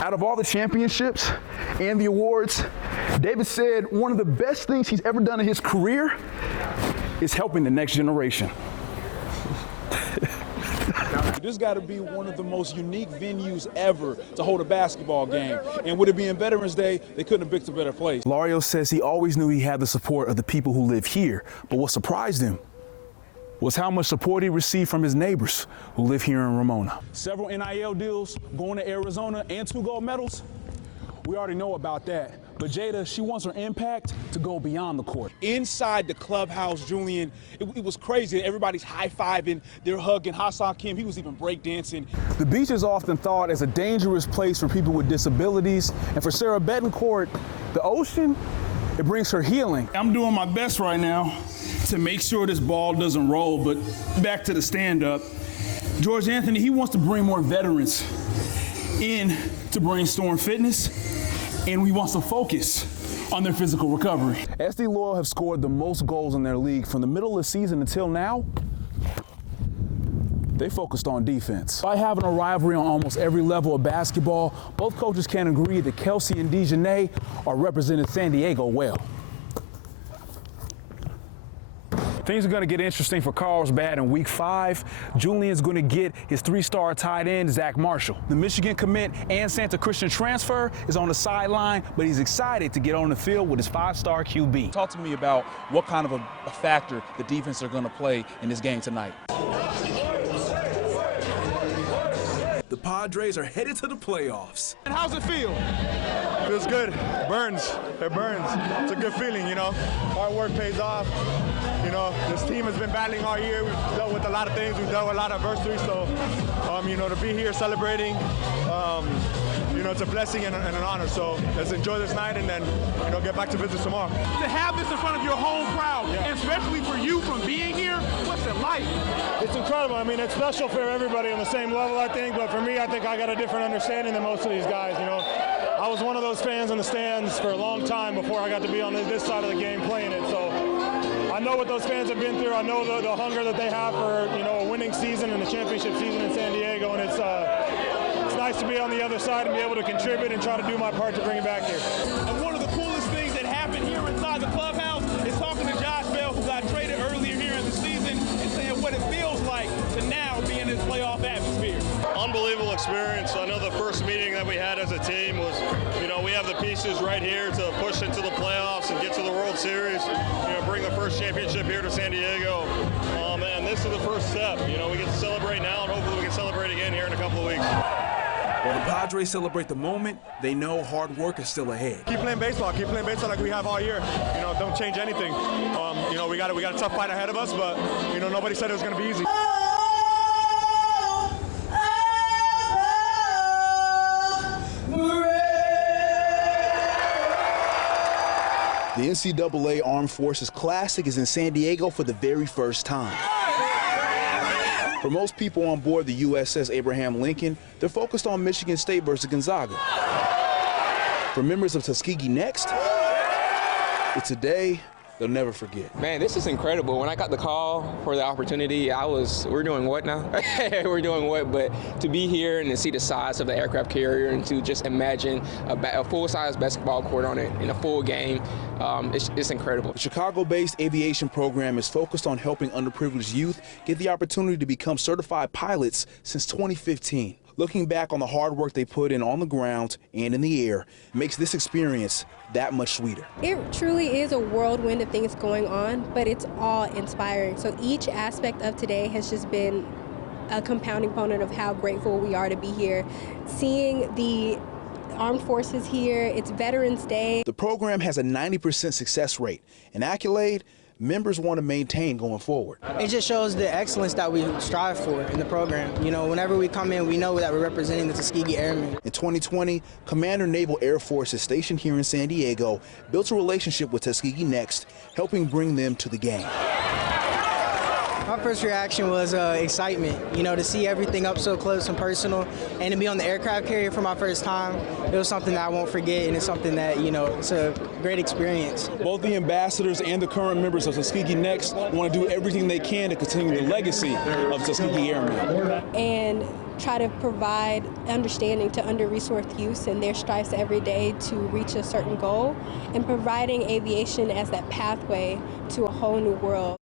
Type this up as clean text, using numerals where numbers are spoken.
Out of all the championships and the awards, David said one of the best things he's ever done in his career is helping the next generation. This got to be one of the most unique venues ever to hold a basketball game. And with it being Veterans Day, they couldn't have picked a better place. Lario says he always knew he had the support of the people who live here, but what surprised him was how much support he received from his neighbors who live here in Ramona. Several NIL deals, going to Arizona, and 2 gold medals. We already know about that. But Jada, she wants her impact to go beyond the court. Inside the clubhouse, Julian, it was crazy. Everybody's high-fiving, they're hugging. Hassan Kim, he was even breakdancing. The beach is often thought as a dangerous place for people with disabilities. And for Sarah Betancourt, the ocean, it brings her healing. I'm doing my best right now to make sure this ball doesn't roll, but back to the stand-up. George Anthony, he wants to bring more veterans in to Brainstorm Fitness, and he wants to focus on their physical recovery. SD Loyal have scored the most goals in their league from the middle of the season until now. They focused on defense. By having a rivalry on almost every level of basketball, both coaches can agree that Kelsey and Dejanay are representing San Diego well. Things are going to get interesting for Carlsbad in week 5. Julian's going to get his 3-star tight end, Zach Marshall. The Michigan commit and Santa Christian transfer is on the sideline, but he's excited to get on the field with his 5-star QB. Talk to me about what kind of a factor the defense are going to play in this game tonight. The Padres are headed to the playoffs. And how's it feel? Feels good. It burns. It burns. It's a good feeling, you know. Hard work pays off. You know, this team has been battling all year. We've dealt with a lot of things. We've dealt with a lot of adversity. So, you know, to be here celebrating, you know, it's a blessing and an honor. So let's enjoy this night and then, you know, get back to business tomorrow. To have this in front of your home crowd, and especially for you from being here, what's it like? It's incredible. I mean, it's special for everybody on the same level, I think. But for me, I think I got a different understanding than most of these guys, you know. I was one of those fans in the stands for a long time before I got to be on this side of the game playing it. So I know what those fans have been through. I know the hunger that they have for, you know, a winning season and a championship season in San Diego. And it's nice to be on the other side and be able to contribute and try to do my part to bring it back here. And one of the coolest things that happened here inside the clubhouse is talking to Josh Bell, who got traded earlier here in the season, and saying what it feels like to now be in this playoff atmosphere. Unbelievable experience. I know the first meeting that we had as a team was, you know, we have the pieces right here to push into the playoffs and get to the World Series, you know, bring the first championship here to San Diego. And this is the first step. You know, we get to celebrate now, and hopefully we can celebrate again here in a couple of weeks. While the Padres celebrate the moment, they know hard work is still ahead. Keep playing baseball like we have all year. You know, don't change anything. You know, we got a tough fight ahead of us, but, you know, nobody said it was going to be easy. The NCAA Armed Forces Classic is in San Diego for the very first time. For most people on board the USS Abraham Lincoln, they're focused on Michigan State versus Gonzaga. For members of Tuskegee Next, it's a day they'll never forget. Man, this is incredible. When I got the call for the opportunity, we're doing what now? We're doing what? But to be here and to see the size of the aircraft carrier and to just imagine a full-size basketball court on it in a full game, it's incredible. The Chicago-based aviation program is focused on helping underprivileged youth get the opportunity to become certified pilots since 2015. Looking back on the hard work they put in on the ground and in the air makes this experience that much sweeter. It truly is a whirlwind of things going on, but it's all inspiring. So each aspect of today has just been a compounding component of how grateful we are to be here. Seeing the Armed Forces here, it's Veterans Day. The program has a 90% success rate, an accolade members want to maintain going forward. It just shows the excellence that we strive for in the program. You know, whenever we come in, we know that we're representing the Tuskegee Airmen. In 2020, Commander Naval Air Force is stationed here in San Diego, built a relationship with Tuskegee Next, helping bring them to the game. My first reaction was excitement, you know, to see everything up so close and personal, and to be on the aircraft carrier for my first time. It was something that I won't forget, and it's something that, you know, it's a great experience. Both the ambassadors and the current members of Tuskegee Next want to do everything they can to continue the legacy of Tuskegee Airmen. And try to provide understanding to under-resourced youth and their strives every day to reach a certain goal, and providing aviation as that pathway to a whole new world.